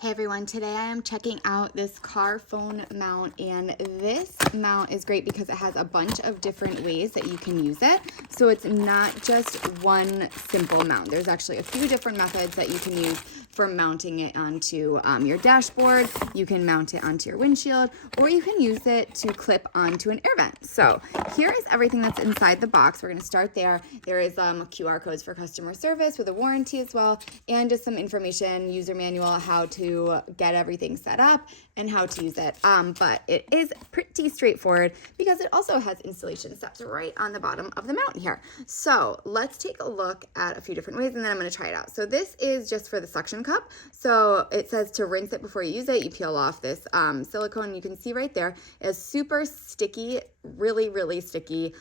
Hey everyone, today I am checking out this car phone mount, and this mount is great because it has a bunch of different ways that you can use it. So it's not just one simple mount. There's actually a few different methods that you can use for mounting it onto your dashboard. You can mount it onto your windshield, or you can use it to clip onto an air vent. So here is everything that's inside the box. We're going to start there. There is QR codes for customer service with a warranty as well, and just some information, user manual, how to get everything set up and how to use it. But it is pretty straightforward because it also has installation steps right on the bottom of the mount here. So let's take a look at a few different ways, and then I'm going to try it out. So this is just for the suction cup. So it says to rinse it before you use it. You peel off this silicone. You can see right there is super sticky, really sticky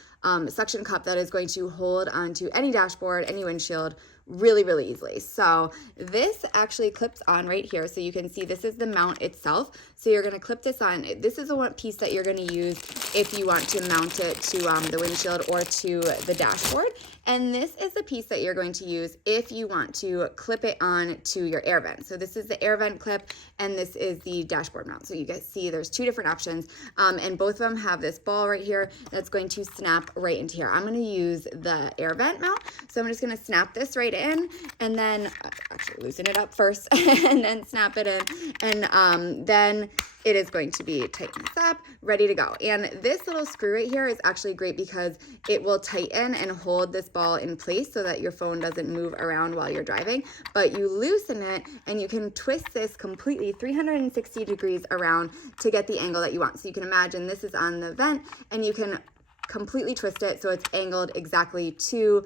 suction cup that is going to hold onto any dashboard, any windshield, really easily. So this actually clips on right here. So you can see this is the mount itself. So you're going to clip this on. This is the one piece that you're going to use if you want to mount it to the windshield or to the dashboard. And this is the piece that you're going to use if you want to clip it on to your air vent. So this is the air vent clip, and this is the dashboard mount. So you guys see there's two different options, and both of them have this ball right here that's going to snap right into here. I'm going to use the air vent mount. So I'm just going to snap this right in, and then actually loosen it up first and then snap it in, and then it is going to be tightened up, ready to go. And this little screw right here is actually great because it will tighten and hold this ball in place so that your phone doesn't move around while you're driving. But you loosen it and you can twist this completely 360 degrees around to get the angle that you want. So you can imagine this is on the vent, and you can completely twist it so it's angled exactly to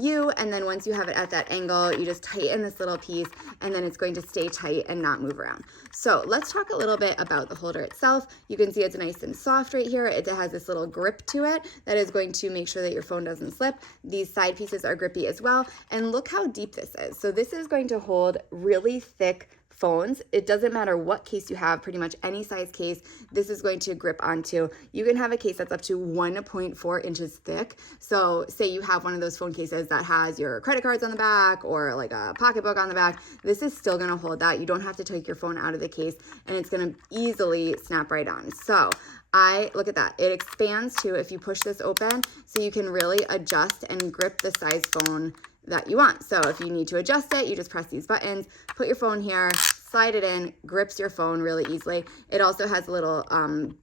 you, and then once you have it at that angle, you just tighten this little piece, and then it's going to stay tight and not move around. So let's talk a little bit about the holder itself. You can see it's nice and soft right here. It has this little grip to it that is going to make sure that your phone doesn't slip. These side pieces are grippy as well, and look how deep this is. So this is going to hold really thick phones. It doesn't matter what case you have, pretty much any size case, this is going to grip onto. You can have a case that's up to 1.4 inches thick. So say you have one of those phone cases that has your credit cards on the back or like a pocketbook on the back, this is still going to hold that. You don't have to take your phone out of the case, and it's going to easily snap right on. So look at that. It expands too if you push this open, so you can really adjust and grip the size phone that you want. So if you need to adjust it, you just press these buttons, put your phone here, slide it in, grips your phone really easily. It also has a little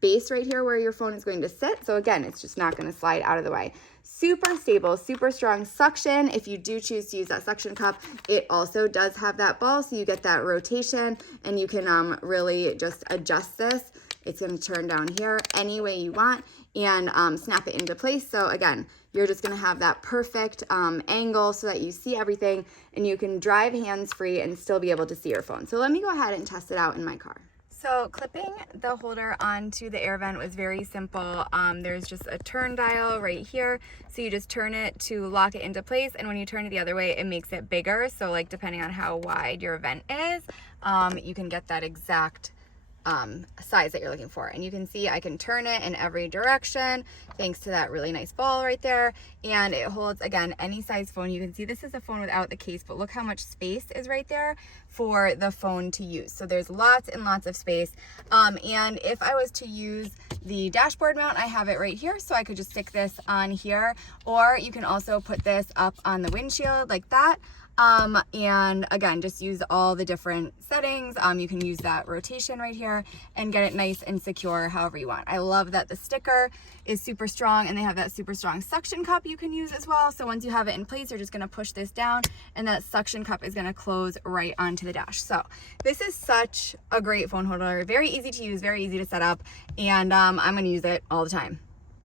base right here where your phone is going to sit. So again, it's just not going to slide out of the way. Super stable, super strong suction. If you do choose to use that suction cup, it also does have that ball, so you get that rotation, and you can really just adjust this. It's going to turn down here any way you want and snap it into place. So again, you're just going to have that perfect angle so that you see everything, and you can drive hands-free and still be able to see your phone. So let me go ahead and test it out in my car. So clipping the holder onto the air vent was very simple. There's just a turn dial right here. So you just turn it to lock it into place, and when you turn it the other way, it makes it bigger. So like depending on how wide your vent is, you can get that exact size that you're looking for. And you can see I can turn it in every direction thanks to that really nice ball right there, and it holds, again, any size phone. You can see this is a phone without the case, but look how much space is right there for the phone to use. So there's lots and lots of space, and if I was to use the dashboard mount, I have it right here, so I could just stick this on here, or you can also put this up on the windshield like that. And again, just use all the different settings. You can use that rotation right here and get it nice and secure however you want. I love that the sticker is super strong, and they have that super strong suction cup you can use as well. So once you have it in place, you're just going to push this down, and that suction cup is going to close right onto the dash. So this is such a great phone holder, very easy to use, very easy to set up, and I'm going to use it all the time.